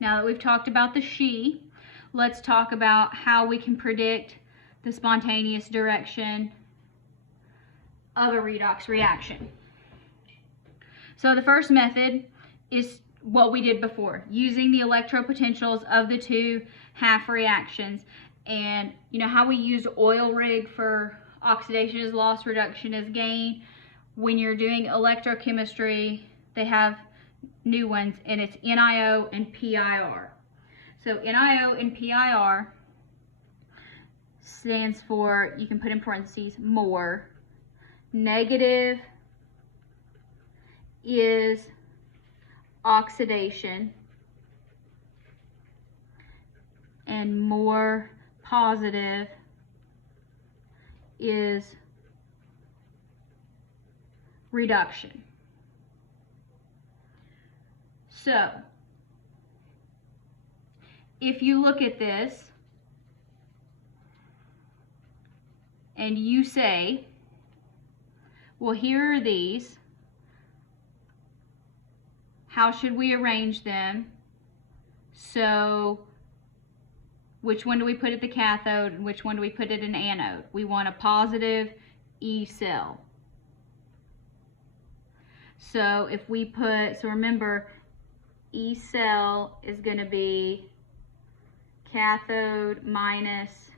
Now that we've talked about the she, let's talk about how we can predict the spontaneous direction of a redox reaction. So the first method is what we did before, using the electropotentials of the two half reactions. And you know how we used oil rig for oxidation is loss, reduction is gain? When you're doing electrochemistry, they have new ones, and it's NiO and PIR. So NiO and PIR stands for, you can put in parentheses, more. Negative is oxidation, and more positive is reduction. So, if you look at this and you say, well, here are these, how should we arrange them? So, which one do we put at the cathode and which one do we put at an anode? We want a positive E cell. So if we put, so remember, E cell is going to be cathode minus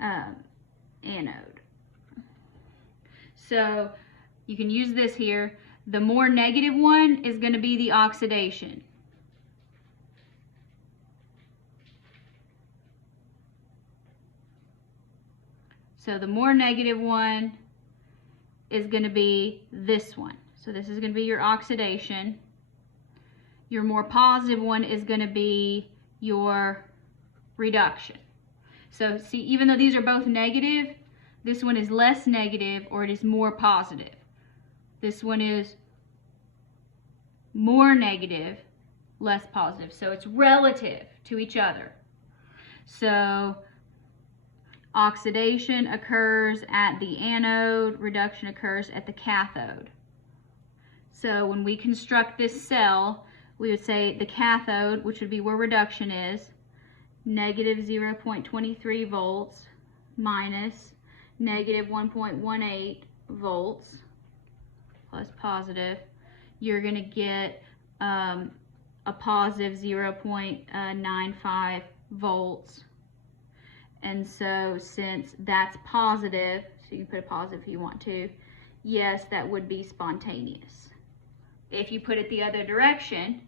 anode. So you can use this here. The more negative one is going to be the oxidation. So the more negative one is going to be this one. So this is going to be your oxidation. Your more positive one is going to be your reduction. So see, even though these are both negative, this one is less negative or it is more positive. This one is more negative, less positive. So it's relative to each other. So oxidation occurs at the anode, reduction occurs at the cathode. So when we construct this cell, we would say the cathode, which would be where reduction is, negative 0.23 volts minus negative 1.18 volts plus positive. You're going to get a positive 0.95 volts. And so since that's positive, so you can put a positive if you want to, yes, that would be spontaneous. If you put it the other direction,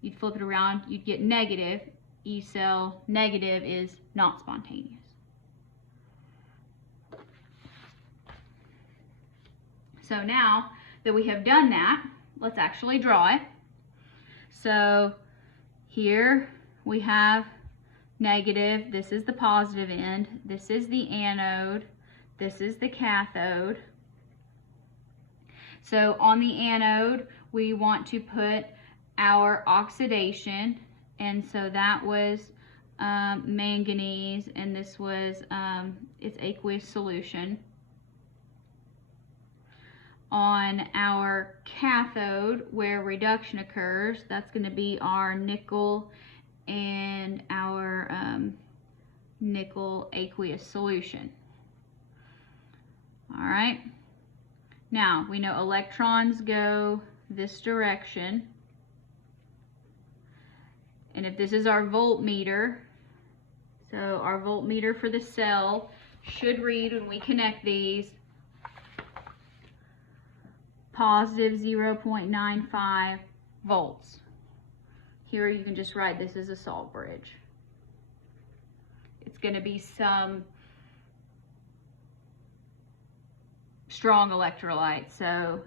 you'd flip it around, you'd get negative. E cell negative is not spontaneous. So now that we have done that, let's actually draw it. So here we have negative, this is the positive end, this is the anode, this is the cathode. So on the anode, we want to put our oxidation, and so that was manganese, and this was its aqueous solution. On our cathode, where reduction occurs, that's going to be our nickel and our nickel aqueous solution. All right. Now, we know electrons go this direction. And if this is our voltmeter, so our voltmeter for the cell should read, when we connect these, positive 0.95 volts. Here you can just write this as a salt bridge. It's going to be some strong electrolyte, so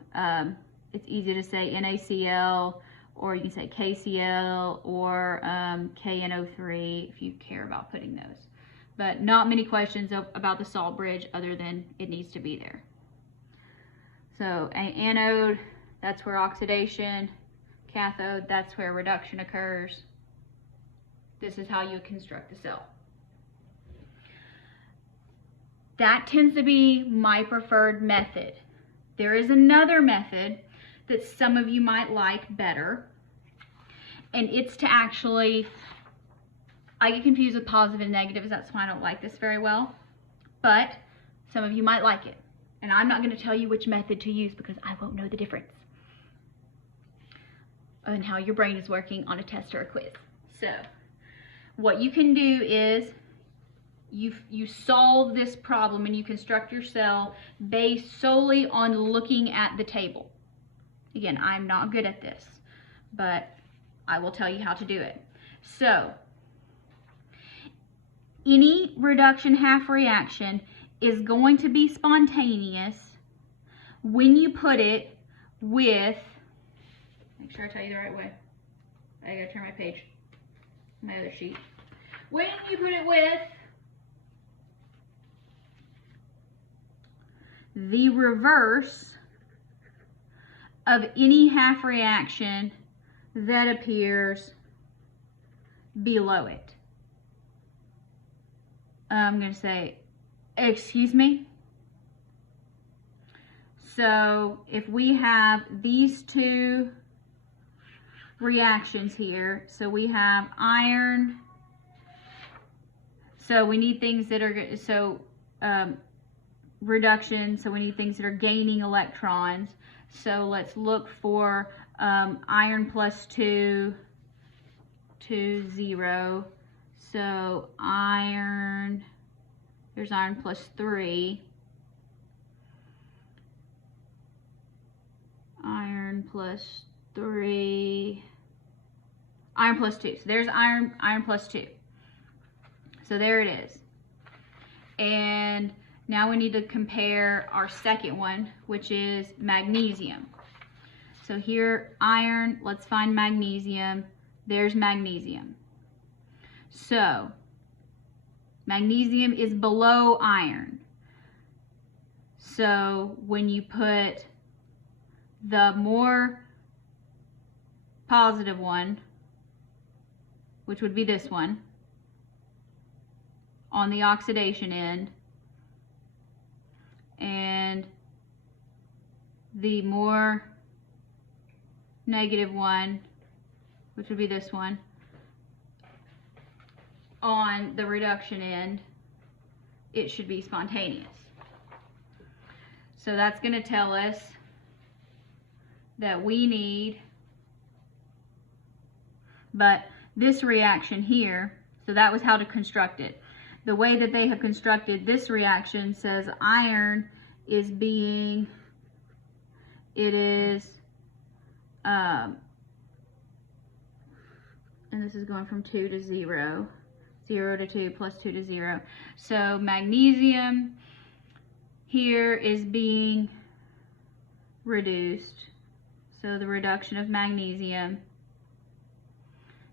it's easy to say NaCl, or you can say KCl or KNO3 if you care about putting those. But not many questions about the salt bridge other than it needs to be there. So an anode, that's where oxidation, cathode, that's where reduction occurs. This is how you construct the cell. That tends to be my preferred method. There is another method that some of you might like better, And it's to actually, I get confused with positive and negatives, that's why I don't like this very well. But some of you might like it. And I'm not going to tell you which method to use because I won't know the difference and how your brain is working on a test or a quiz. So what you can do is you solve this problem and you construct your cell based solely on looking at the table. Again, I'm not good at this, but I will tell you how to do it. So any reduction half reaction is going to be spontaneous when you put it with, make sure I tell you the right way. I gotta turn my page, my other sheet. When you put it with the reverse of any half reaction that appears below it. I'm going to say, excuse me. So if we have these two reactions here, so we have iron, so we need things that are, reduction, so we need things that are gaining electrons. So let's look for iron plus 2 to 0. So iron, here's iron plus 3. Iron plus 3. Iron plus 2. So there's iron plus 2. So there it is. And now we need to compare our second one, which is magnesium. So here, iron, let's find magnesium. There's magnesium. So magnesium is below iron. So when you put the more positive one, which would be this one, on the oxidation end, and the more negative one, which would be this one, on the reduction end, it should be spontaneous. So that's going to tell us that we need, but this reaction here, so that was how to construct it. The way that they have constructed this reaction says iron is being, it is, and this is going from 2 to 0, 0 to 2 plus 2 to 0. So magnesium here is being reduced. So the reduction of magnesium.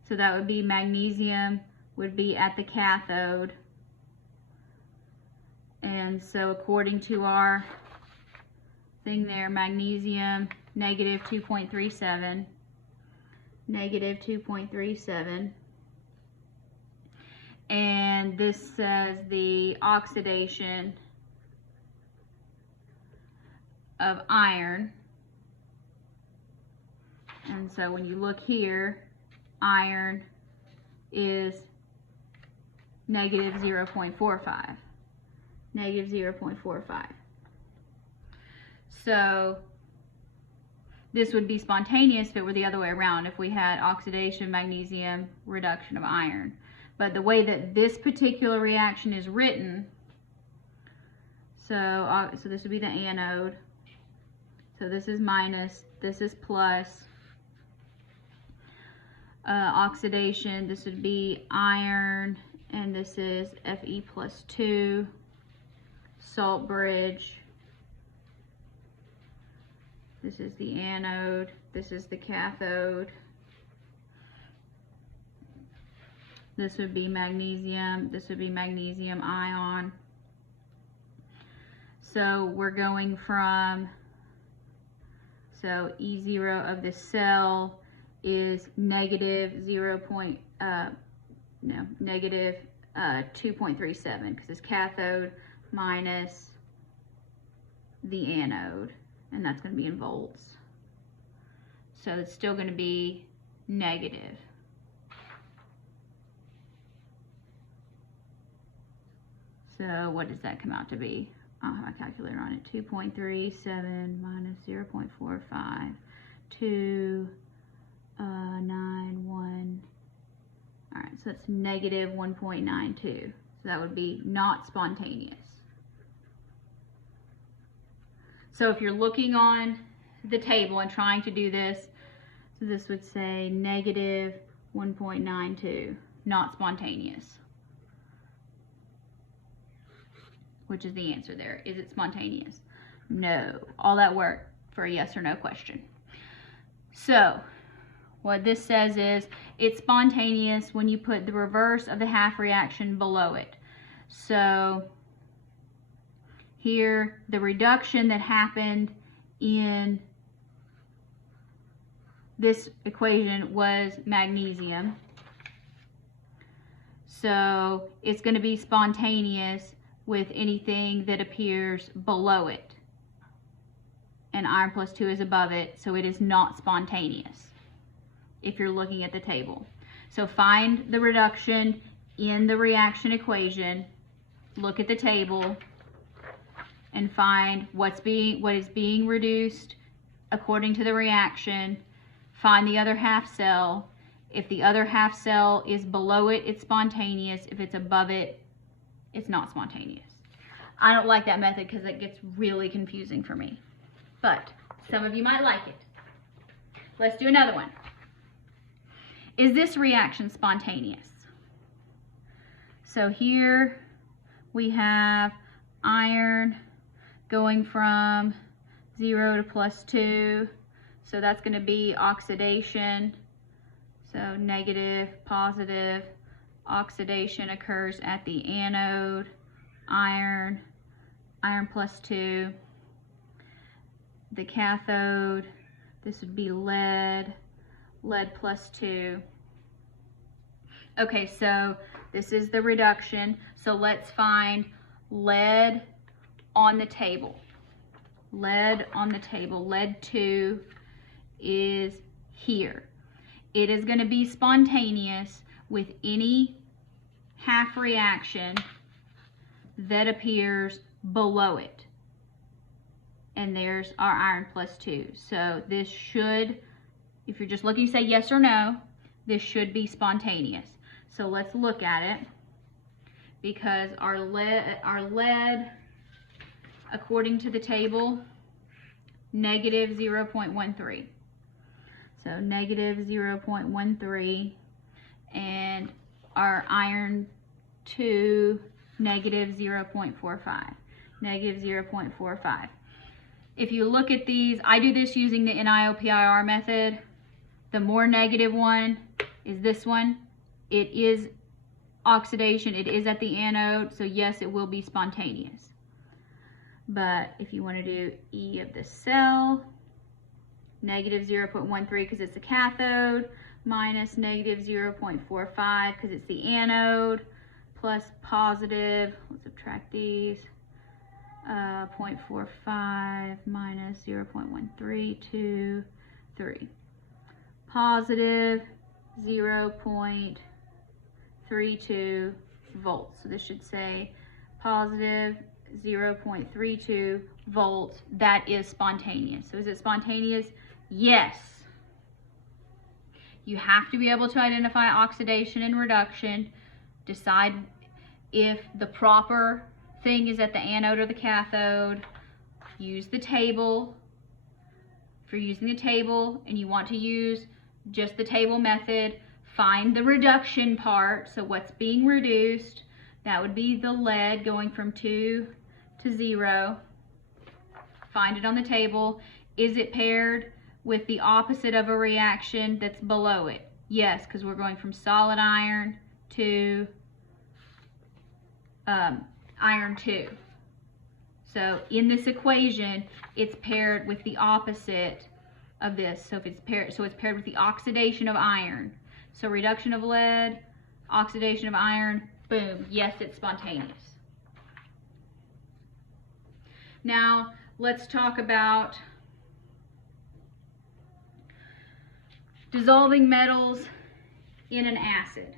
So that would be magnesium would be at the cathode. And so according to our thing there, magnesium, negative 2.37. Negative 2.37. And this says the oxidation of iron. And so when you look here, iron is negative 0.45. Negative 0.45. So this would be spontaneous if it were the other way around, if we had oxidation, magnesium, reduction of iron. But the way that this particular reaction is written, so this would be the anode. So this is minus, this is plus. Oxidation, this would be iron, and this is Fe plus 2. Salt bridge. This is the anode. This is the cathode. This would be magnesium. This would be magnesium ion. So we're going from, so E0 of the cell is negative 2.37 because it's cathode minus the anode, and that's going to be in volts. So it's still going to be negative. So what does that come out to be? I don't have my calculator on it. 2.37 minus 0.45, 291. All right, so that's negative 1.92. So that would be not spontaneous. So if you're looking on the table and trying to do this, so this would say negative 1.92, not spontaneous. Which is the answer there. Is it spontaneous? No. All that work for a yes or no question. So what this says is it's spontaneous when you put the reverse of the half reaction below it. So here, the reduction that happened in this equation was magnesium. So it's going to be spontaneous with anything that appears below it. And iron plus 2 is above it, so it is not spontaneous if you're looking at the table. So find the reduction in the reaction equation, look at the table, and find what is being reduced according to the reaction. Find the other half cell. If the other half cell is below it, it's spontaneous. If it's above it, it's not spontaneous. I don't like that method because it gets really confusing for me. But some of you might like it. Let's do another one. Is this reaction spontaneous? So here we have iron going from 0 to plus 2. So that's going to be oxidation. So negative, positive. Oxidation occurs at the anode. Iron plus 2. The cathode, this would be lead plus 2. Okay, so this is the reduction. So let's find lead on the table. Lead on the table. Lead 2 is here. It is going to be spontaneous with any half reaction that appears below it. And there's our iron plus 2. So this should, if you're just looking to say yes or no, this should be spontaneous. So let's look at it, because our lead, according to the table, negative 0.13. So negative 0.13, and our iron 2, negative 0.45. Negative 0.45. If you look at these, I do this using the NIOPIR method. The more negative one is this one. It is oxidation. It is at the anode, so yes, it will be spontaneous. But if you want to do E of the cell, negative 0.13 because it's the cathode, minus negative 0.45 because it's the anode, plus positive, let's subtract these, 0.45 minus 0.1323. Positive 0.32 volts. So this should say positive 0.32 volts. That is spontaneous. So is it spontaneous? Yes. You have to be able to identify oxidation and reduction, decide if the proper thing is at the anode or the cathode, use the table. If you're using the table and you want to use just the table method, find the reduction part. So what's being reduced, that would be the lead going from 2 to 0. Find it on the table. Is it paired with the opposite of a reaction that's below it? Yes, because we're going from solid iron to iron 2. So in this equation, it's paired with the opposite of this. So if it's paired, with the oxidation of iron. So reduction of lead, oxidation of iron, boom, yes, it's spontaneous. Now, let's talk about dissolving metals in an acid.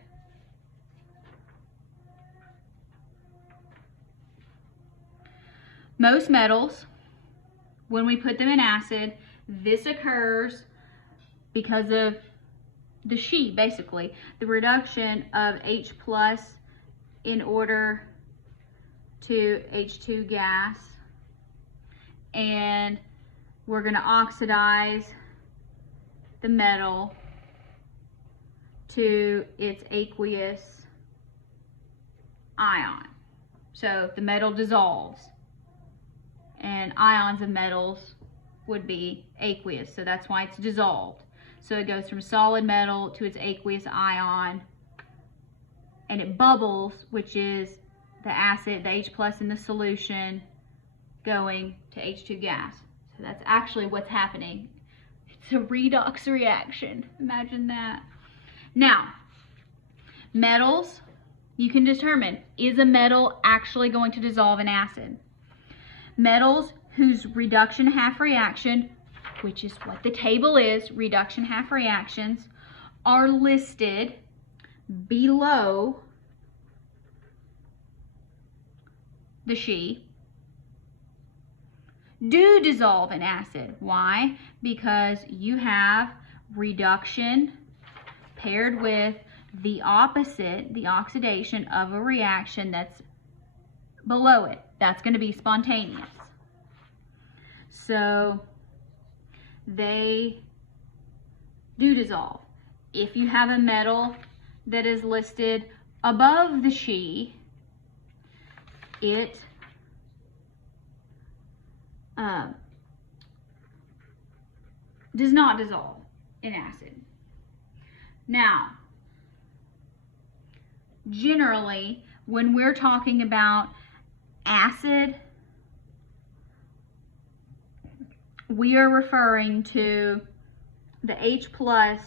Most metals, when we put them in acid, this occurs because of the She, basically, the reduction of H plus in order to H2 gas, and we're going to oxidize the metal to its aqueous ion. So the metal dissolves, and ions of metals would be aqueous, so that's why it's dissolved. So it goes from solid metal to its aqueous ion, and it bubbles, which is the acid, the H plus in the solution, going to H2 gas. So that's actually what's happening. It's a redox reaction. Imagine that. Now, metals, you can determine, is a metal actually going to dissolve in acid? Metals whose reduction half reaction, which is what the table is, reduction half reactions, are listed below the She, do dissolve in acid. Why? Because you have reduction paired with the opposite, the oxidation of a reaction that's below it. That's going to be spontaneous. So they do dissolve. If you have a metal that is listed above the She, it does not dissolve in acid. Now, generally, when we're talking about acid, we are referring to the H plus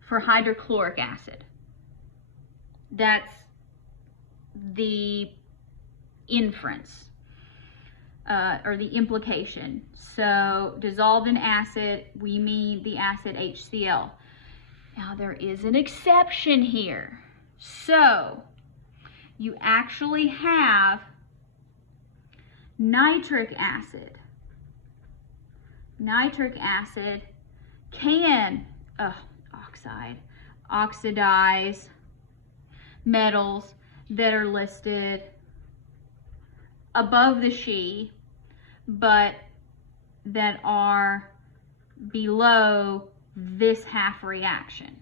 for hydrochloric acid. That's the inference or the implication. So dissolved in acid, we mean the acid HCl. Now there is an exception here. So you actually have nitric acid. Nitric acid can oxidize metals that are listed above the She, but that are below this half reaction,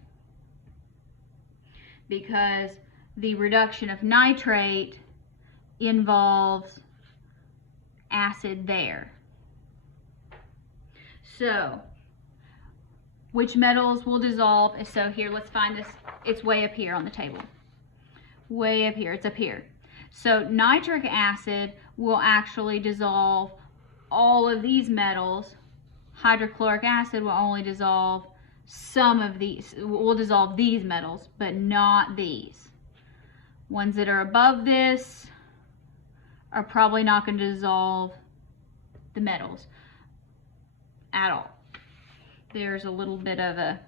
because the reduction of nitrate involves acid there. So which metals will dissolve? So here, let's find this. It's way up here on the table. Way up here. It's up here. So nitric acid will actually dissolve all of these metals. Hydrochloric acid will only dissolve some of these. Will dissolve these metals, but not these. Ones that are above this are probably not going to dissolve the metals at all. There's a little bit of a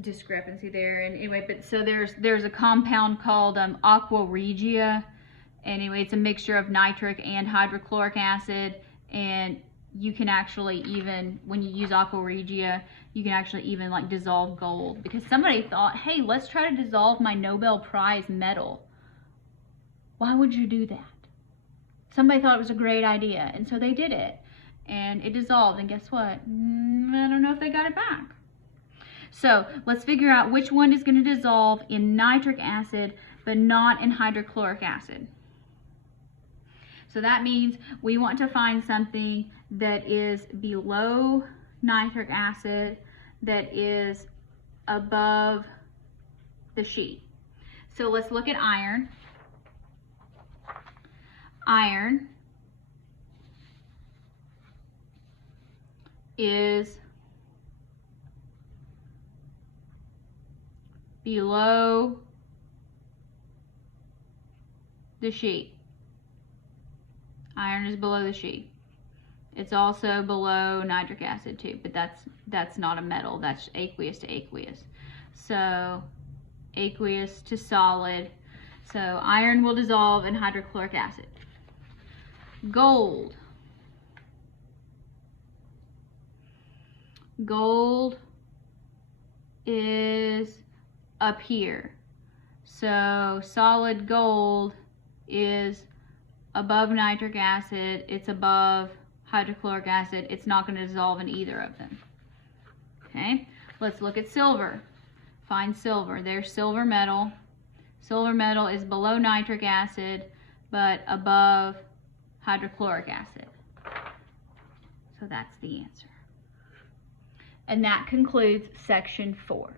discrepancy there, and anyway, but so there's a compound called aqua regia. Anyway, it's a mixture of nitric and hydrochloric acid, and you can actually, even when you use aqua regia, you can actually even like dissolve gold, because somebody thought, hey, let's try to dissolve my Nobel Prize medal. Why would you do that? Somebody thought it was a great idea, and so they did it, and it dissolved, and guess what? I don't know if they got it back. So let's figure out which one is going to dissolve in nitric acid but not in hydrochloric acid. So that means we want to find something that is below nitric acid, that is above the She. So let's look at iron. Iron is below the She. Iron is below the She. It's also below nitric acid too, but that's not a metal. That's aqueous to aqueous. So aqueous to solid. So iron will dissolve in hydrochloric acid. Gold. Gold is up here. So solid gold is above nitric acid, it's above hydrochloric acid. It's not going to dissolve in either of them. Okay, let's look at silver. Find silver. There's silver metal. Silver metal is below nitric acid, but above hydrochloric acid. So that's the answer. And that concludes section 4.